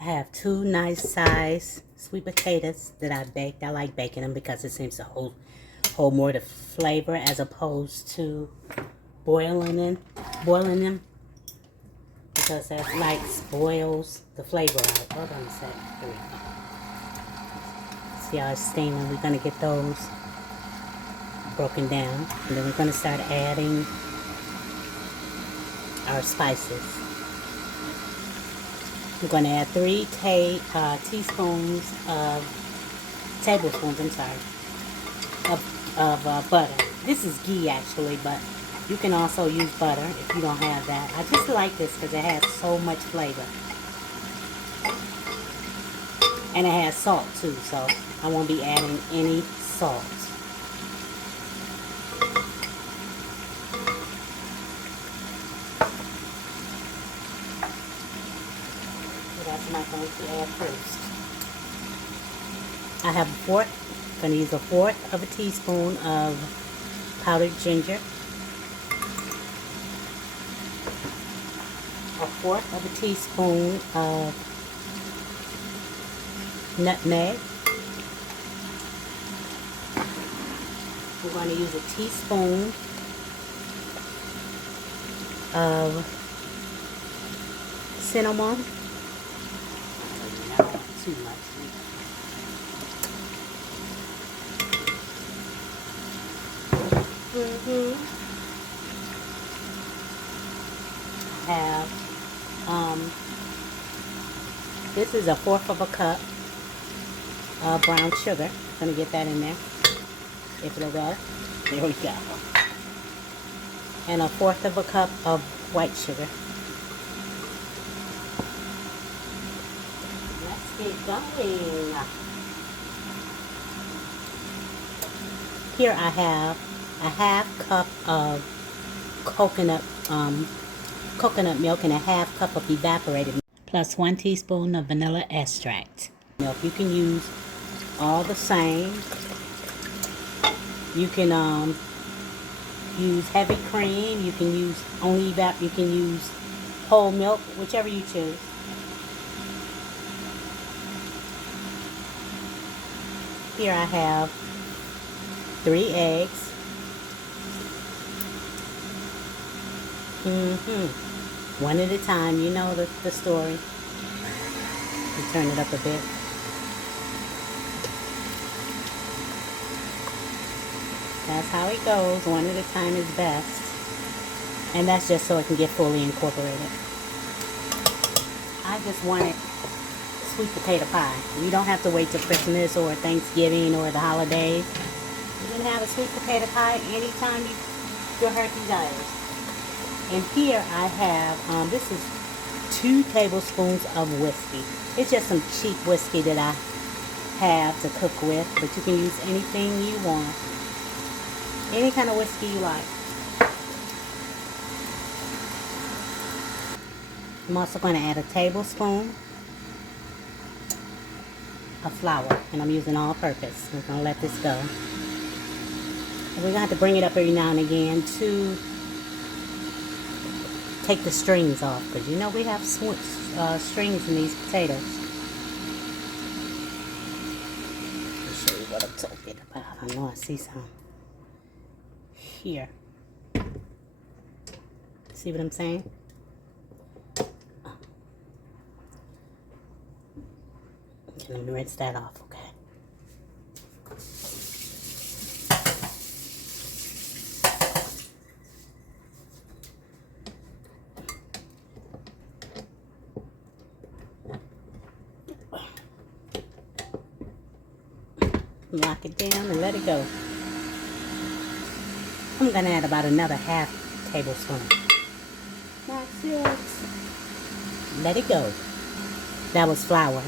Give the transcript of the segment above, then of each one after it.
I have two nice size sweet potatoes that I baked. I like baking them because it seems to hold more the flavor as opposed to boiling them because that like spoils the flavor out. Hold on a sec. Here we go. See how it's steaming? We're gonna get those broken down, and then we're gonna start adding our spices. We're going to add 3 tablespoons, I'm sorry, of butter. This is ghee actually, but you can also use butter if you don't have that. I just like this because it has so much flavor. And it has salt too, so I won't be adding any salt. That's what I'm going to add first. I have a fourth. I'm going to use a fourth of a teaspoon of powdered ginger, a fourth of a teaspoon of nutmeg. We're going to use a teaspoon of cinnamon. Not too much. I have this is a fourth of a cup of brown sugar. I'm gonna get that in there if it'll go. There we go. And a fourth of a cup of white sugar. Let's get going. Here I have a half cup of coconut milk and a half cup of evaporated milk, plus 1 teaspoon of vanilla extract. Milk. You can use all the same. You can use heavy cream. You can use only you can use whole milk, whichever you choose. Here I have 3 eggs. One at a time. You know the story. You turn it up a bit. That's how it goes. One at a time is best. And that's just so it can get fully incorporated. I just wanted sweet potato pie. You don't have to wait till Christmas or Thanksgiving or the holidays. You can have a sweet potato pie anytime your heart desires. And here I have, this is 2 tablespoons of whiskey. It's just some cheap whiskey that I have to cook with, but you can use anything you want. Any kind of whiskey you like. I'm also going to add a tablespoon of flour, and I'm using all-purpose. We're going to let this go. And we're going to have to bring it up every now and again to take the strings off, because you know we have strings in these potatoes. Let me show you what I'm talking about. I know I see some here. See what I'm saying? Let me rinse that off, okay? Lock it down and let it go. I'm going to add about another half tablespoon. That's it. Let it go. That was flour.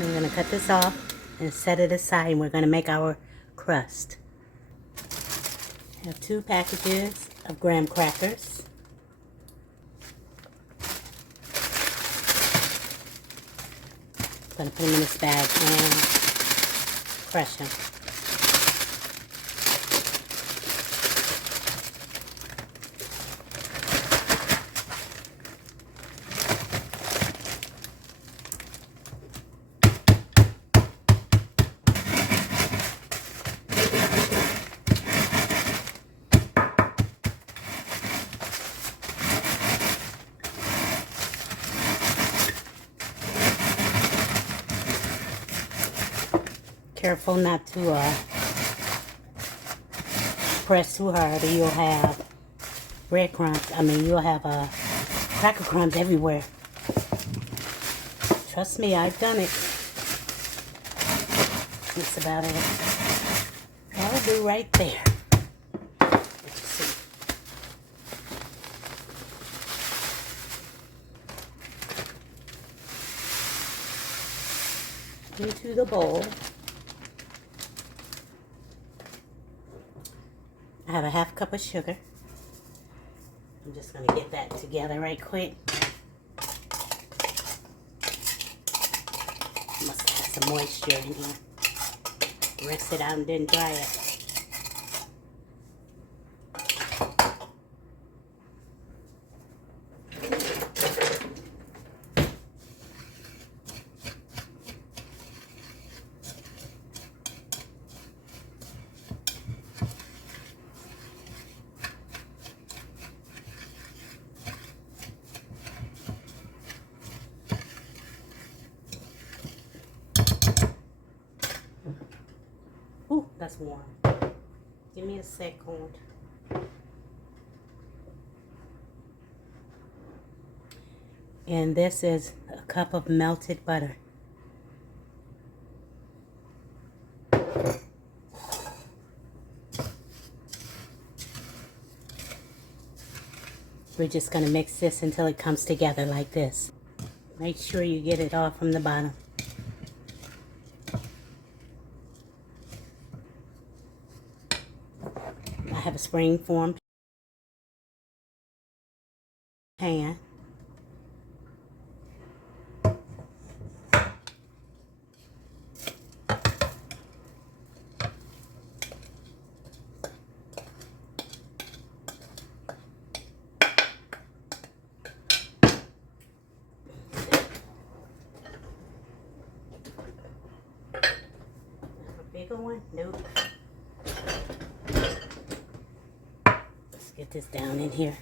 We're going to cut this off and set it aside, and we're going to make our crust. I have 2 packages of graham crackers. I'm going to put them in this bag and crush them. careful not to press too hard or you'll have breadcrumbs. I mean, you'll have cracker crumbs everywhere. Trust me, I've done it. That's about it. That'll do right there. Let's see. Into the bowl. I have a half cup of sugar. I'm just going to get that together right quick. Must have some moisture in here. Rinse it out and then dry it. Ooh, that's warm. Give me a second. And this is a cup of melted butter. We're just going to mix this until it comes together like this. Make sure you get it all from the bottom. I have a spring form pan. Bigger one? Nope. Let's get this down in here.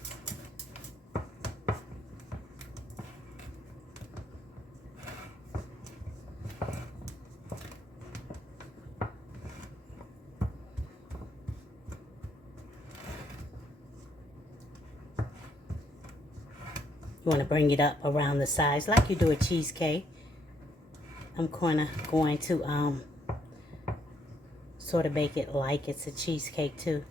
You want to bring it up around the sides like you do a cheesecake. I'm going to sort of bake it like it's a cheesecake too.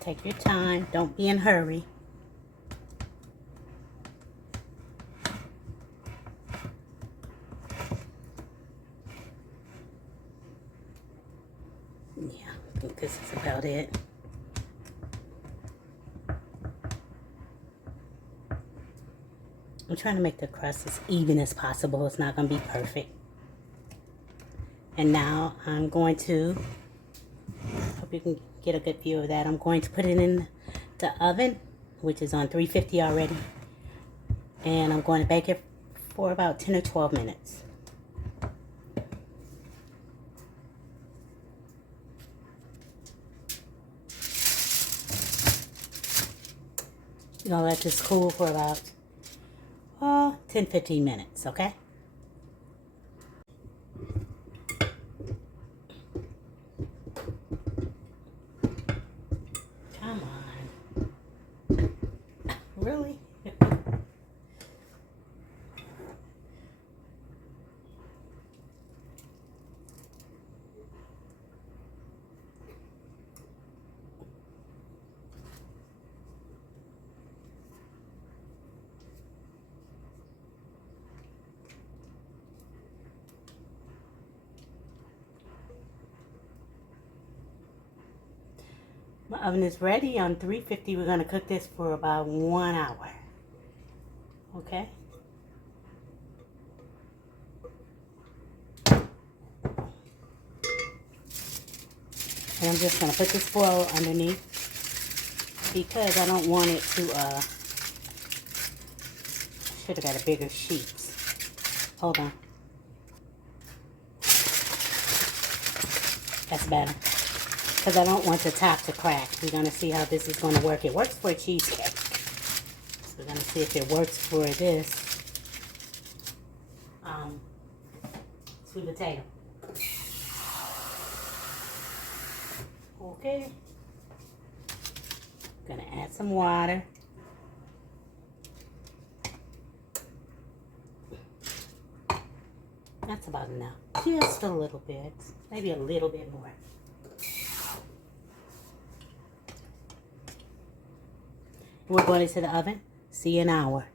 Take your time, don't be in a hurry. Yeah, I think this is about it. I'm trying to make the crust as even as possible. It's not going to be perfect. And now I'm going to, hope you can get a good view of that. I'm going to put it in the oven, which is on 350 already. And I'm going to bake it for about 10 or 12 minutes. You're going to let this cool for about 10-15 minutes, okay? Come on. Really? My oven is ready on 350. We're going to cook this for about 1 hour. Okay? And I'm just going to put this foil underneath because I don't want it to, should have got a bigger sheet. Hold on. That's better. Because I don't want the top to crack. We're going to see how this is going to work. It works for a cheesecake. So we're going to see if it works for this sweet potato. Okay. Gonna add some water. That's about enough. Just a little bit. Maybe a little bit more. We're going into the oven. See you in an hour.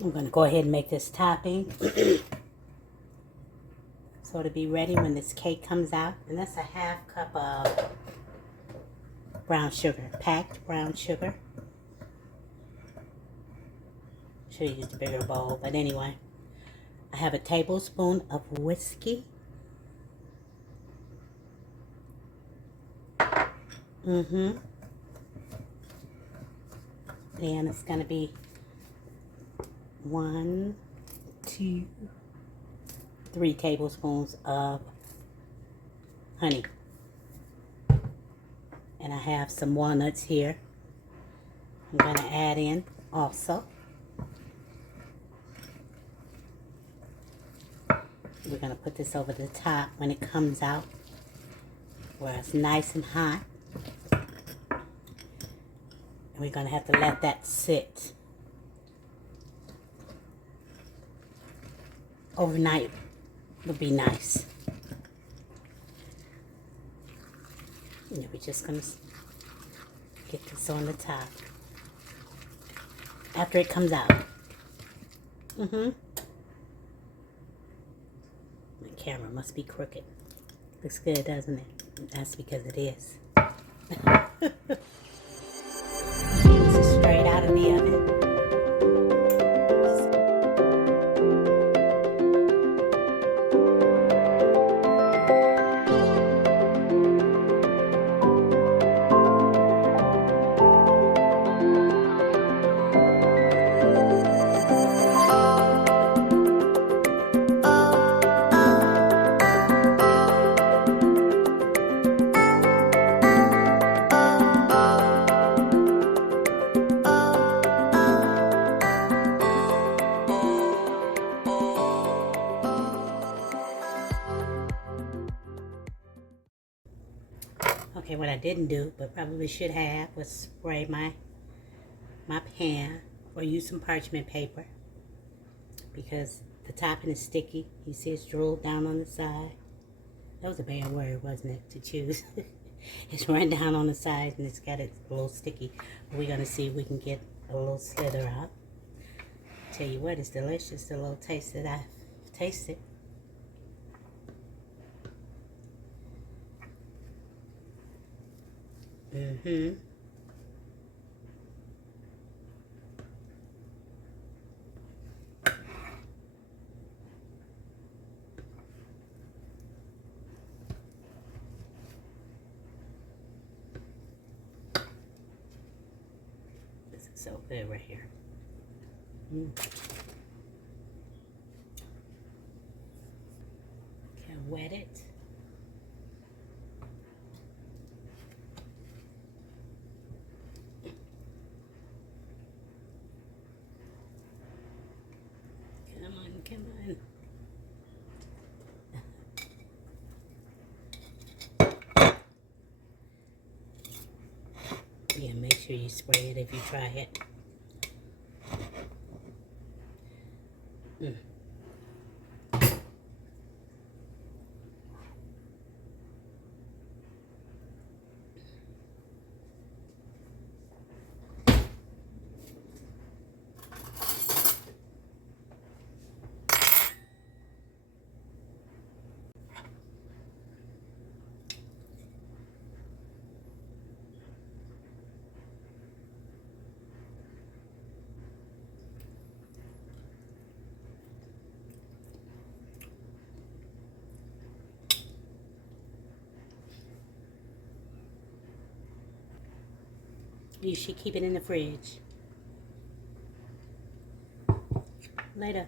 I'm going to go ahead and make this topping. So it'll be ready when this cake comes out. And that's a half cup of brown sugar, packed brown sugar. Should have used a bigger bowl, but anyway. I have a tablespoon of whiskey. And it's going to be 1, 2, 3 tablespoons of honey. And I have some walnuts here. I'm going to add in also. We're going to put this over the top when it comes out, where it's nice and hot. And we're going to have to let that sit overnight. Would be nice. And we're just going to get this on the top after it comes out. My camera must be crooked. Looks good, doesn't it? That's because it is. This is straight out of the oven. Okay, what I didn't do, but probably should have, was spray my pan or use some parchment paper because the topping is sticky. You see it's drooled down on the side. That was a bad word, wasn't it, to choose? It's run down on the side and it's got it a little sticky. But we're going to see if we can get a little slither out. Tell you what, it's delicious, the little taste that I've tasted. This is so good right here. Can wet it. Come on. Yeah, make sure you spray it if you try it. You should keep it in the fridge. Later.